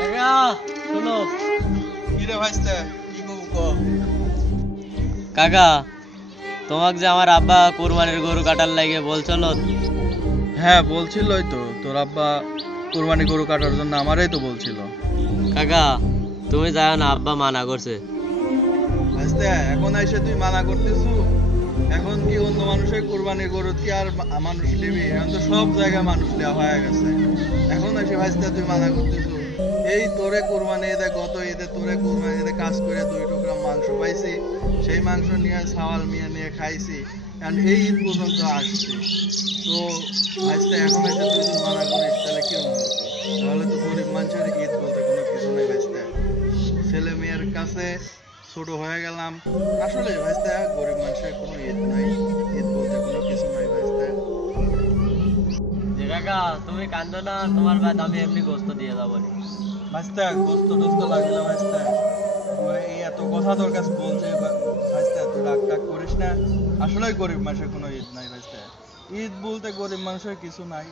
কাকা শোনো। কি রে ভাইস্তে, কি কবু ক? কাকা, তোমাক যে আমার আব্বা কুরবানির গরু কাটার লাগে বলছিল। হ্যাঁ বলছিলই তো, তোর আব্বা কোরবানি গরু কাটার জন্য আমারই তো বলছিল। কাকা তুমি যাও না, আব্বা মানা করছে। ভাইস্তে এখন এসে তুই মানা করতেছু? এখন কি অন্য মানুষের কোরবানি গরু কি আর মানুষ নিবি? এখন তো সব জায়গায় মানুষ নেওয়া হয়ে গেছে। এখন এসে ভাইস্তে তুই মানা করতেছু? এই তোরে কোরবানি ঈদে, গত ঈদে তোরে কোরবানি ঈদে কাজ করে 2 টুকরা মাংস পাইছি, সেই মাংস নিয়ে ছাওয়াল মিয়া নিয়ে খাইছি। কারণ এই ঈদ পর্যন্ত আসছি তো ভাইস্তে, এখন এসে তুই যদি মানা করিস তাহলে কি মনে হবে? তাহলে তো গরিব মানুষের ঈদ বলতে কোনো কিছু নেই ভাইস্তে। ছেলে মেয়ের কাছে ছোট হয়ে গেলাম। আসলে ভাইস্তে গরিব মানুষের কোনো ঈদ নাই, ঈদ বলতে কোনো কিছু নাই ভাইস্তে। যে কাকা তুমি কান্দো না, তোমার বাদ আমি এমনি গোস্ত দিয়ে যাবো নি। ভাইস্তে গোস্ত টোস্ত লাগবে না ভাইস্তে, তুই এই এত কথা তোর কাছে বলছে ভাইস্তে, তুই রাগ টাগ করিস না। আসলে গরিব মানুষের কোনো ঈদ নাই ভাইস্তে, ঈদ বলতে গরিব মানুষের কিছু নাই।